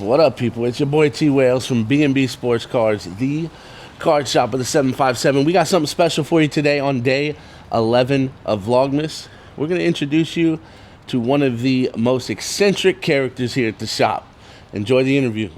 What up, people? It's your boy T Wales from B&B Sports Cards, the card shop of the 757. We got something special for you today on day 11 of VLOGMAS. We're going to introduce you to one of the most eccentric characters here at the shop. Enjoy the interview.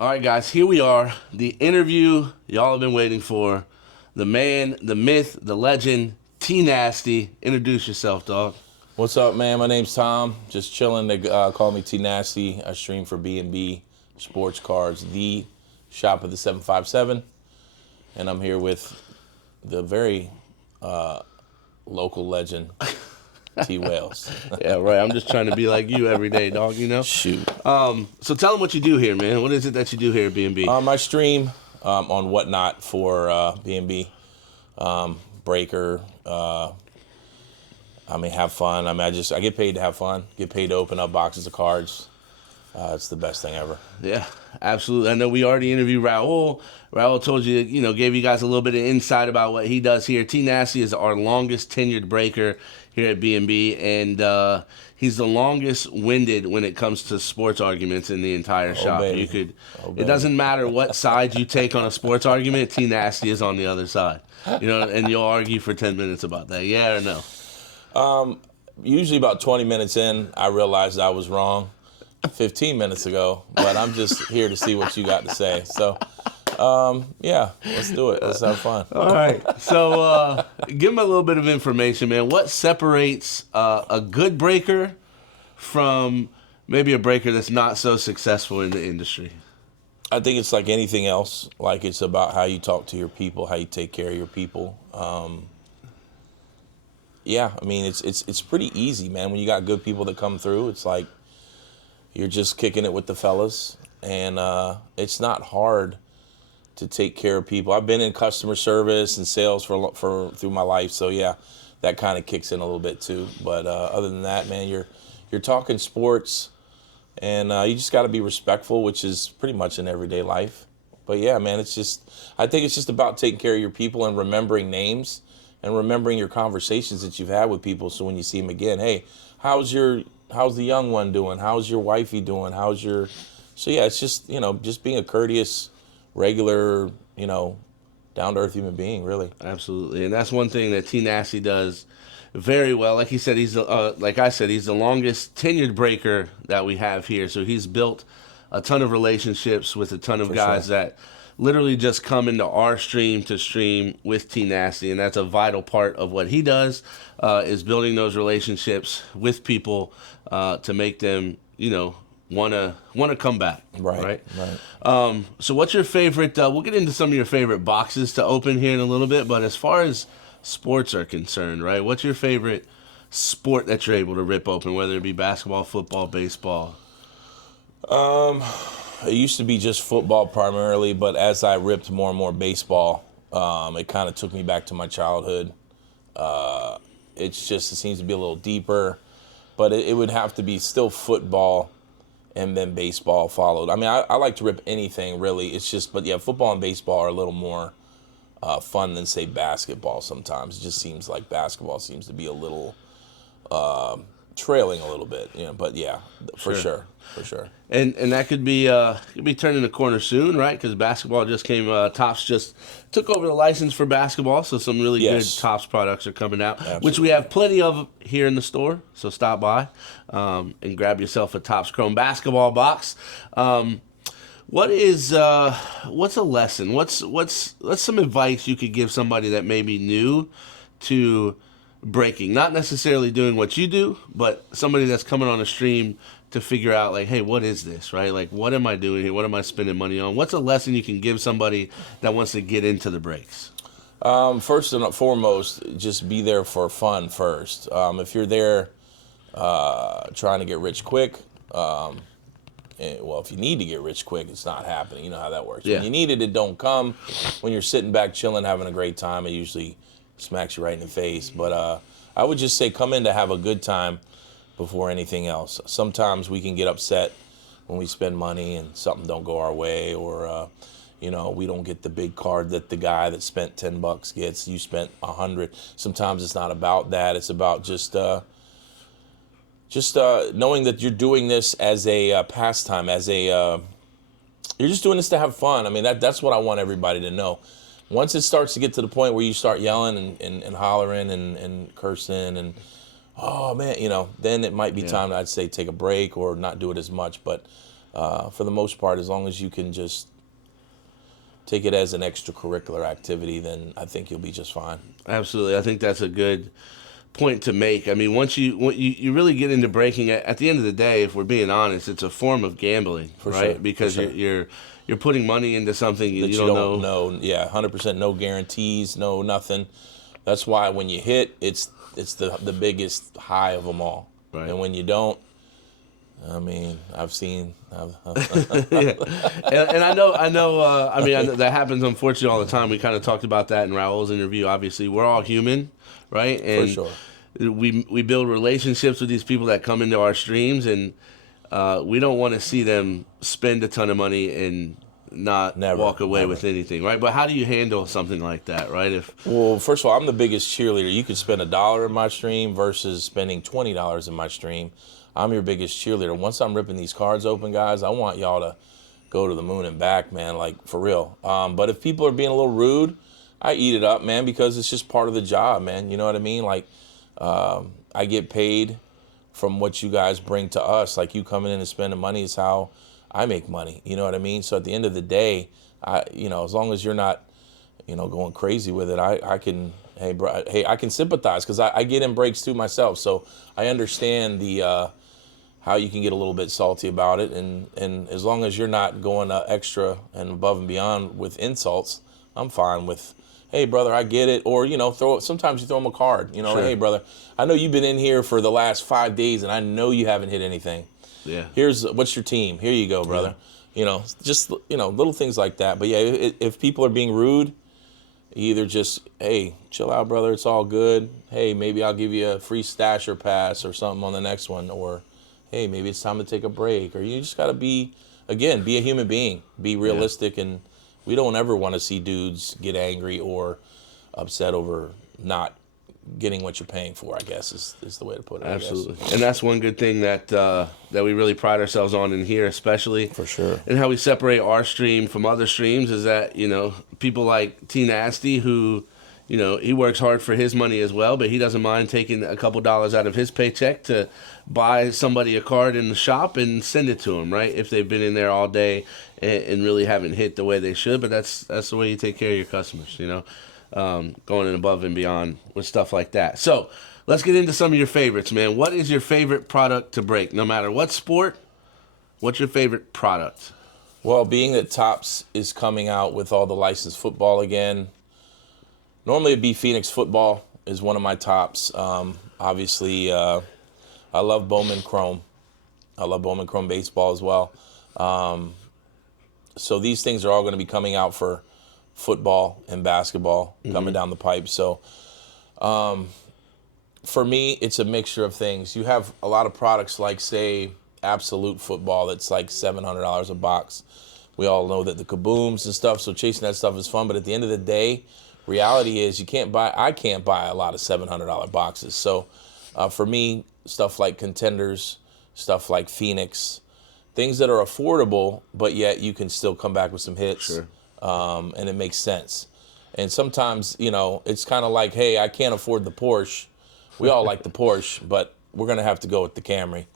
All right, guys, here we are. The interview y'all have been waiting for. The man, the myth, the legend, T Nasty. Introduce yourself, dog. What's up, man? My name's Tom. Just chilling. They call me T Nasty. I stream for B&B Sports Cards, the shop of the 757. And I'm here with the very local legend, T Wales. Yeah, right. I'm just trying to be like you every day, dog, you know? Shoot. So tell them what you do here, man. What is it that you do here at B&B? I stream on Whatnot for B&B. Breaker. Have fun. I get paid to have fun. Get paid to open up boxes of cards. It's the best thing ever. Yeah, absolutely. I know we already interviewed Raul. Raul told you, gave you guys a little bit of insight about what he does here. T Nasty is our longest tenured breaker here at B&B, and he's the longest winded when it comes to sports arguments in the entire shop. Baby. It doesn't matter what side you take on a sports argument, T Nasty is on the other side. And you'll argue for 10 minutes about that. Yeah or no? Usually about 20 minutes in, I realized I was wrong 15 minutes ago, but I'm just here to see what you got to say. So, yeah, let's do it. Let's have fun. All right. So give him a little bit of information, man. What separates a good breaker from maybe a breaker that's not so successful in the industry? I think it's like anything else. Like, it's about how you talk to your people, how you take care of your people. Yeah, it's pretty easy, man. When you got good people that come through, it's like you're just kicking it with the fellas, and it's not hard to take care of people. I've been in customer service and sales for through my life, so yeah, that kind of kicks in a little bit too. But other than that, man, you're talking sports, and you just got to be respectful, which is pretty much in everyday life. But yeah, man, I think it's just about taking care of your people and remembering names and remembering your conversations that you've had with people. So when you see them again, hey, how's the young one doing? How's your wifey doing? So yeah, it's just, just being a courteous, regular, down-to-earth human being, really. Absolutely. And that's one thing that T Nasty does very well. Like he said, like I said, he's the longest tenured breaker that we have here. So he's built a ton of relationships with a ton of guys that literally just come into our stream to stream with T Nasty, and that's a vital part of what he does, is building those relationships with people to make them, want to come back. Right. So what's your favorite? We'll get into some of your favorite boxes to open here in a little bit, but as far as sports are concerned, right? What's your favorite sport that you're able to rip open, whether it be basketball, football, baseball? It used to be just football primarily, but as I ripped more and more baseball, it kind of took me back to my childhood. It seems to be a little deeper, but it would have to be still football and then baseball followed. I like to rip anything, really. But yeah, football and baseball are a little more fun than, say, basketball sometimes. It just seems like basketball seems to be a little trailing a little bit, but yeah, for sure. And that could be turning the corner soon, right? Because basketball just came. Topps just took over the license for basketball, so some really good Topps products are coming out, which we have plenty of here in the store. So stop by and grab yourself a Topps Chrome basketball box. What's a lesson? What's some advice you could give somebody that may be new to breaking? Not necessarily doing what you do, but somebody that's coming on a stream to figure out, like, hey, what is this, right? Like, what am I doing here? What am I spending money on? What's a lesson you can give somebody that wants to get into the breaks? First and foremost, just be there for fun first. If you're there trying to get rich quick, if you need to get rich quick, it's not happening. You know how that works. Yeah. When you need it, it don't come. When you're sitting back, chilling, having a great time, it usually smacks you right in the face. But I would just say come in to have a good time. before anything else. Sometimes we can get upset when we spend money and something don't go our way, or we don't get the big card that the guy that spent $10 gets. You spent $100. Sometimes it's not about that. It's about just knowing that you're doing this as a pastime, you're just doing this to have fun. I mean, that's what I want everybody to know. Once it starts to get to the point where you start yelling and hollering and cursing and, oh man, then it might be time, I'd say, take a break or not do it as much. But for the most part, as long as you can just take it as an extracurricular activity, then I think you'll be just fine. Absolutely. I think that's a good point to make. I mean, once you really get into breaking, at the end of the day, if we're being honest, it's a form of gambling, For right? sure. Because For sure. you're putting money into something that you don't know. Yeah, 100%, no guarantees, no nothing. That's why when you hit, it's the biggest high of them all. Right. And when you don't, I mean, I've seen. Yeah. And I know. I know that happens unfortunately all the time. We kind of talked about that in Raul's interview. Obviously, we're all human, right? And For sure. we build relationships with these people that come into our streams, and we don't want to see them spend a ton of money and not walk away with anything, right? But how do you handle something like that, right? Well, first of all, I'm the biggest cheerleader. You could spend $1 in my stream versus spending $20 in my stream. I'm your biggest cheerleader. Once I'm ripping these cards open, guys, I want y'all to go to the moon and back, man, like for real. But if people are being a little rude, I eat it up, man, because it's just part of the job, man. You know what I mean? Like, I get paid from what you guys bring to us. Like, you coming in and spending money is how I make money. You know what I mean? So at the end of the day, as long as you're not, going crazy with it, I can, I can sympathize, because I get in breaks too myself. So I understand how you can get a little bit salty about it. And as long as you're not going extra and above and beyond with insults, I'm fine with, hey, brother, I get it. Or, sometimes you throw them a card, Sure. Like, hey, brother, I know you've been in here for the last 5 days and I know you haven't hit anything. Yeah. What's your team? Here you go, brother. Yeah. Just, little things like that. But yeah, if people are being rude, either just, hey, chill out, brother, it's all good. Hey, maybe I'll give you a free stasher pass or something on the next one. Or, hey, maybe it's time to take a break. Or you just got to be a human being. Be realistic. Yeah. And we don't ever want to see dudes get angry or upset over not getting what you're paying for, I guess, is the way to put it. Absolutely. And that's one good thing that we really pride ourselves on in here, especially. For sure. And how we separate our stream from other streams is that, people like T Nasty, who, he works hard for his money as well, but he doesn't mind taking a couple dollars out of his paycheck to buy somebody a card in the shop and send it to them, right? If they've been in there all day and really haven't hit the way they should. But that's the way you take care of your customers, going above and beyond with stuff like that. So let's get into some of your favorites, man. What is your favorite product to break? No matter what sport, what's your favorite product? Well, being that Topps is coming out with all the licensed football again, normally it'd be Phoenix football is one of my tops. Obviously, I love Bowman Chrome. I love Bowman Chrome baseball as well. So these things are all going to be coming out for football and basketball coming down the pipe. So for me, it's a mixture of things. You have a lot of products like, say, Absolute Football that's like $700 a box. We all know that the kabooms and stuff, so chasing that stuff is fun. But at the end of the day, reality is I can't buy a lot of $700 boxes. So for me, stuff like Contenders, stuff like Phoenix, things that are affordable, but yet you can still come back with some hits. Sure. And it makes sense. And sometimes, it's kind of like, hey, I can't afford the Porsche. We all like the Porsche, but we're going to have to go with the Camry.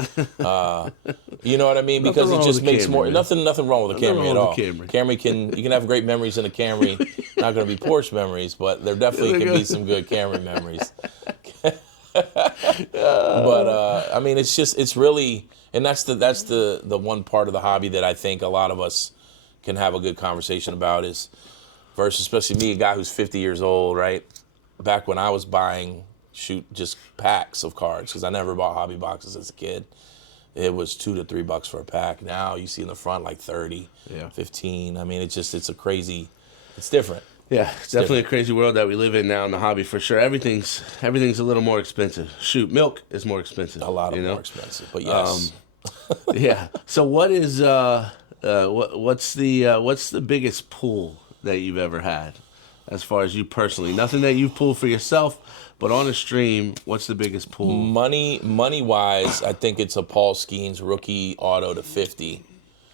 You know what I mean? Because it just makes more... Nothing wrong with a Camry at all. Camry you can have great memories in a Camry. Not going to be Porsche memories, but there definitely can be some good Camry memories. But, I mean, it's really... And that's the one part of the hobby that I think a lot of us can have a good conversation about is versus especially me, a guy who's 50 years old, right? Back when I was buying just packs of cards, because I never bought hobby boxes as a kid. It was $2 to $3 for a pack. Now you see in the front like 30, 15. I mean, it's different. Yeah, it's definitely a crazy world that we live in now in the hobby for sure. Everything's a little more expensive. Shoot, milk is more expensive. A lot more expensive, but yes. Yeah. So what's the biggest pull that you've ever had, as far as you personally? Nothing that you've pulled for yourself, but on a stream, what's the biggest pull? Money wise, I think it's a Paul Skeens rookie auto to 50.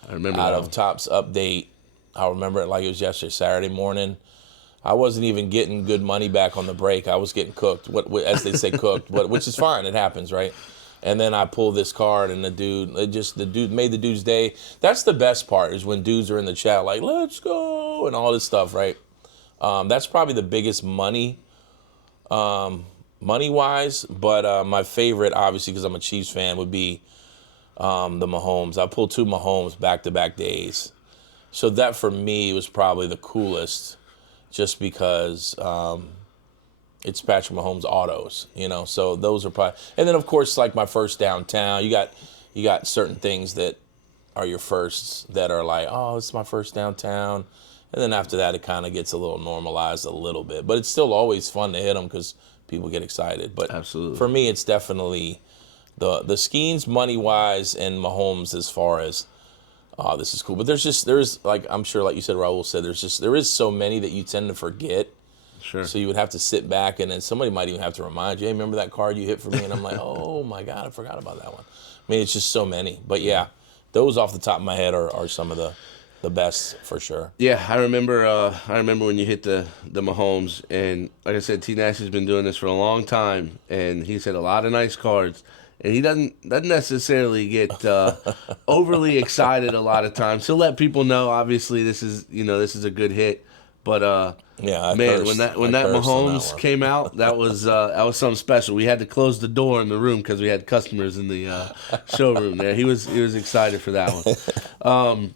I remember out that of one. Topps Update. I remember it like it was yesterday, Saturday morning. I wasn't even getting good money back on the break. I was getting cooked, as they say, cooked, which is fine. It happens, right? And then I pulled this card, and the dude made the dude's day. That's the best part, is when dudes are in the chat like, let's go, and all this stuff, right? That's probably the biggest money-wise. But my favorite, obviously, because I'm a Chiefs fan, would be the Mahomes. I pulled 2 Mahomes back-to-back days. So that, for me, was probably the coolest, just because it's Patrick Mahomes autos, So those are probably, and then of course, like my first downtown. You got certain things that are your firsts that are like, oh, it's my first downtown, and then after that, it kind of gets a little normalized a little bit. But it's still always fun to hit them because people get excited. But Absolutely. For me, it's definitely the Skeens money wise and Mahomes as far as. Oh, this is cool. But there's like, I'm sure, like you said, Raul said, there is so many that you tend to forget. Sure. So you would have to sit back, and then somebody might even have to remind you, hey, remember that card you hit for me? And I'm like, oh my God, I forgot about that one. I mean, it's just so many. But yeah, those off the top of my head are some of the best for sure. Yeah, I remember when you hit the Mahomes, and like I said, T Nasty's been doing this for a long time, and he's hit a lot of nice cards. And he doesn't necessarily get overly excited a lot of times. He'll let people know, obviously, this is a good hit. But yeah, man, when that Mahomes came out, that was something special. We had to close the door in the room because we had customers in the showroom there. He was excited for that one. All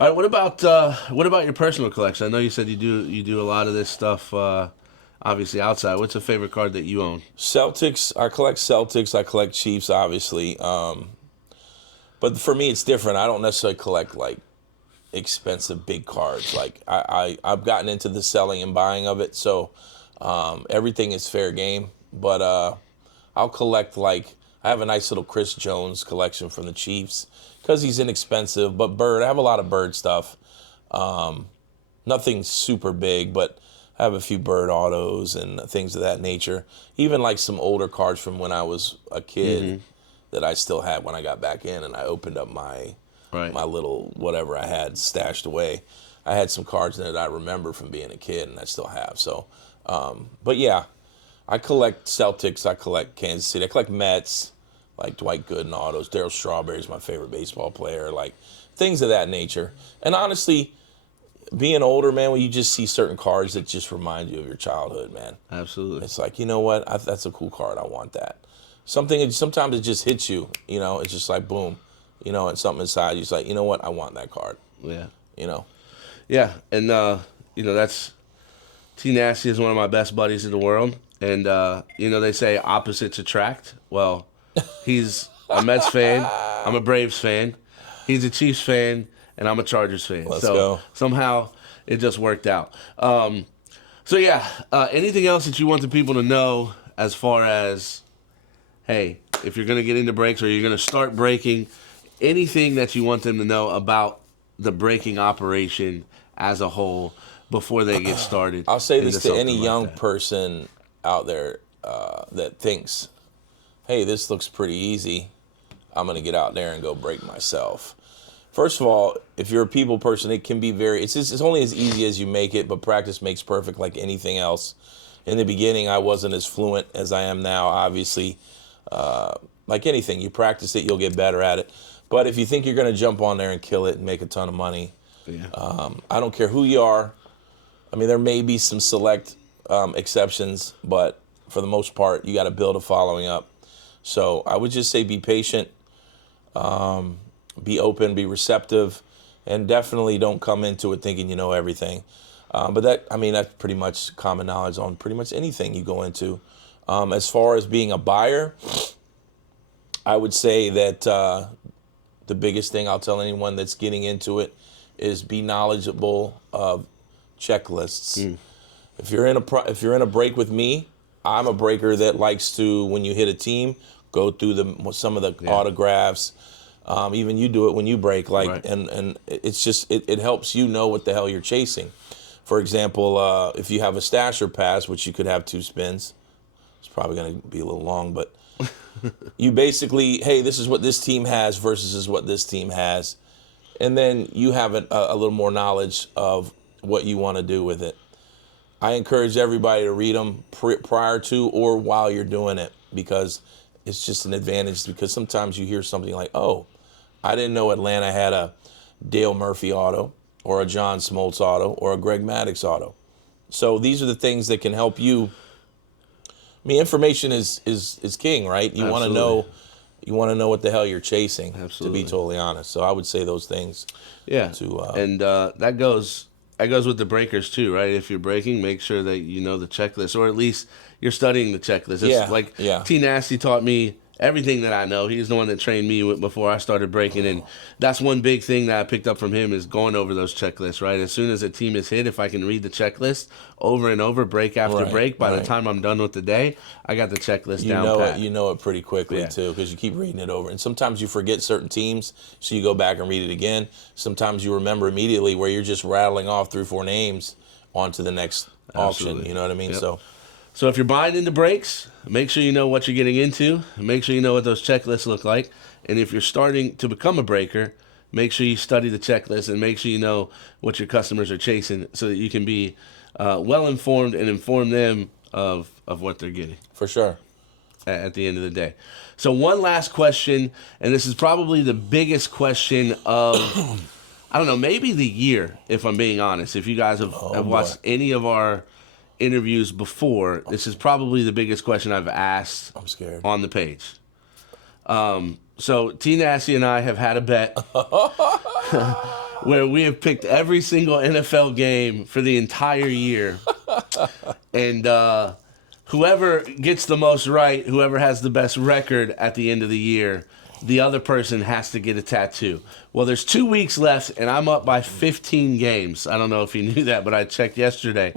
right, what about your personal collection? I know you said you do a lot of this stuff. Obviously outside. What's a favorite card that you own? Celtics. I collect Celtics. I collect Chiefs, obviously. But for me, it's different. I don't necessarily collect like expensive big cards. Like I've gotten into the selling and buying of it, so everything is fair game. But I'll collect, like, I have a nice little Chris Jones collection from the Chiefs because he's inexpensive. But Bird, I have a lot of Bird stuff. Nothing super big, but I have a few Bird autos and things of that nature. Even like some older cards from when I was a kid that I still had when I got back in and I opened up my little whatever I had stashed away. I had some cards in it I remember from being a kid and I still have. So, but yeah, I collect Celtics. I collect Kansas City. I collect Mets, like Dwight Gooden autos. Darryl Strawberry's my favorite baseball player. Like things of that nature. And honestly, being older, man, when you just see certain cards that just remind you of your childhood, man. Absolutely. It's like, you know what? That's a cool card. I want that. Sometimes it just hits you, it's just like, boom, and something inside you's like, you know what? I want that card. Yeah. Yeah. And, that's T Nasty is one of my best buddies in the world. And, they say opposites attract. Well, he's a Mets fan. I'm a Braves fan. He's a Chiefs fan. And I'm a Chargers fan. Let's go. Somehow it just worked out. Anything else that you want the people to know as far as, hey, if you're going to get into breaks or you're going to start breaking, anything that you want them to know about the breaking operation as a whole before they get started? I'll say this to any young person out there that thinks, hey, this looks pretty easy. I'm going to get out there and go break myself. First of all, if you're a people person, it can be it's only as easy as you make it, but practice makes perfect like anything else. In the beginning, I wasn't as fluent as I am now, obviously. Like anything, you practice it, you'll get better at it. But if you think you're going to jump on there and kill it and make a ton of money, I don't care who you are. I mean, there may be some select exceptions, but for the most part, you got to build a following up. So I would just say be patient. Be open, be receptive, and definitely don't come into it thinking you know everything. But that's pretty much common knowledge on pretty much anything you go into. As far as being a buyer, I would say that the biggest thing I'll tell anyone that's getting into it is be knowledgeable of checklists. If you're in a break with me, I'm a breaker that likes to, when you hit a team, go through some of the autographs. Even you do it when you break, like, right. and it's just it helps you know what the hell you're chasing. For example, if you have a stasher pass, which you could have 2 spins, it's probably going to be a little long, but you basically, hey, this is what this team has versus is what this team has, and then you have a little more knowledge of what you want to do with it. I encourage everybody to read them prior to or while you're doing it, because it's just an advantage. Because sometimes you hear something like, oh, I didn't know Atlanta had a Dale Murphy auto or a John Smoltz auto or a Greg Maddux auto. So these are the things that can help you. I mean, information is king, right? You want to know. You want to know what the hell you're chasing. Absolutely. To be totally honest. So I would say those things. Yeah. And that goes with the breakers too, right? If you're breaking, make sure that you know the checklist, or at least you're studying the checklist. It's T Nasty taught me everything that I know. He's the one that trained me before I started breaking, and that's one big thing that I picked up from him is going over those checklists, right? As soon as a team is hit, if I can read the checklist over and over, break after break, by the time I'm done with the day, I got the checklist down pat. You know it pretty quickly too, because you keep reading it over. And sometimes you forget certain teams, so you go back and read it again. Sometimes you remember immediately, where you're just rattling off 3 or 4 names onto the next auction. You know what I mean? Yep. So if you're buying into breaks, make sure you know what you're getting into. Make sure you know what those checklists look like. And if you're starting to become a breaker, make sure you study the checklist and make sure you know what your customers are chasing, so that you can be well informed and inform them of what they're getting. For sure. At the end of the day. So one last question, and this is probably the biggest question of, I don't know, maybe the year, if I'm being honest. If you guys have watched any of our interviews before, this is probably the biggest question I've asked. I'm scared. On the page. So T Nasty and I have had a bet where we have picked every single NFL game for the entire year, and whoever gets the most right, whoever has the best record at the end of the year, the other person has to get a tattoo. Well, there's 2 weeks left, and I'm up by 15 games. I don't know if you knew that, but I checked yesterday.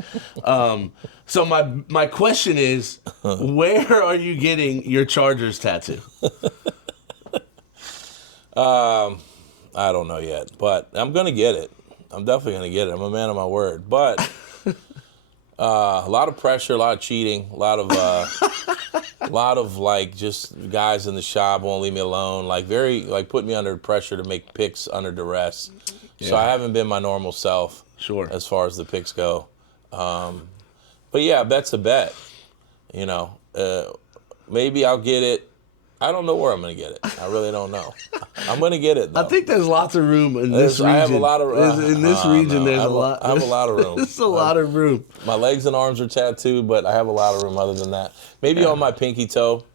So my question is, where are you getting your Chargers tattoo? I don't know yet, but I'm going to get it. I'm definitely going to get it. I'm a man of my word. But a lot of pressure, a lot of cheating, a lot of like just guys in the shop won't leave me alone. Like put me under pressure to make picks under duress. Yeah. So I haven't been my normal self. Sure. As far as the picks go. But yeah, bet's a bet. You know, maybe I'll get it. I don't know where I'm going to get it. I really don't know. I'm going to get it, though. I think there's lots of room in this region. I have a lot of room. In this region, there's a lot. I have a lot of room. There's a lot of room. My legs and arms are tattooed, but I have a lot of room other than that. Maybe on my pinky toe,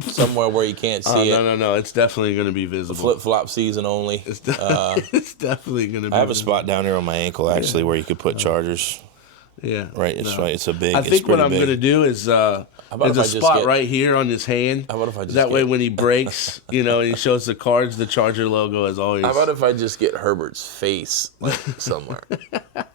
somewhere where you can't see it. No. It's definitely going to be visible. Flip-flop season only. It's definitely going to be I have visible. A spot down here on my ankle, actually, where you could put Chargers. Yeah. Right. It's a big. I think what I'm going to do is there's a spot right here on his hand. How about if I just that way when he breaks, and he shows the cards, the Charger logo is always. How about if I just get Herbert's face somewhere?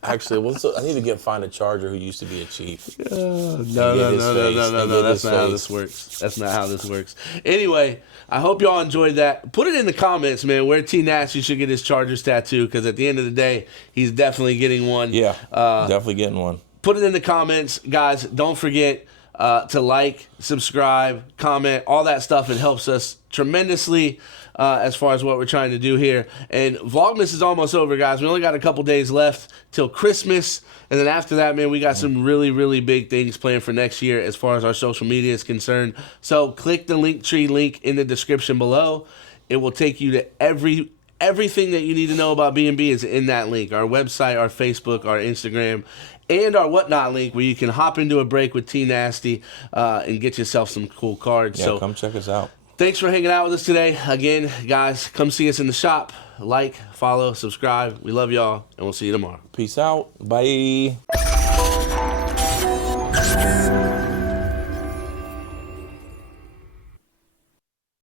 Actually, I need to find a Charger who used to be a Chief. No. That's not how this works. That's not how this works. Anyway, I hope y'all enjoyed that. Put it in the comments, man, where T Nasty should get his Chargers tattoo, because at the end of the day, he's definitely getting one. Yeah, definitely getting one. Put it in the comments, guys. Don't forget to like, subscribe, comment, all that stuff. It helps us tremendously as far as what we're trying to do here. And Vlogmas is almost over, guys. We only got a couple days left till Christmas. And then after that, man, we got some really, really big things planned for next year as far as our social media is concerned. So click the Linktree link in the description below. It will take you to everything that you need to know about B&B is in that link. Our website, our Facebook, our Instagram, and our Whatnot link, where you can hop into a break with T Nasty and get yourself some cool cards. Yeah, so come check us out. Thanks for hanging out with us today. Again, guys, come see us in the shop. Like, follow, subscribe. We love y'all, and we'll see you tomorrow. Peace out. Bye.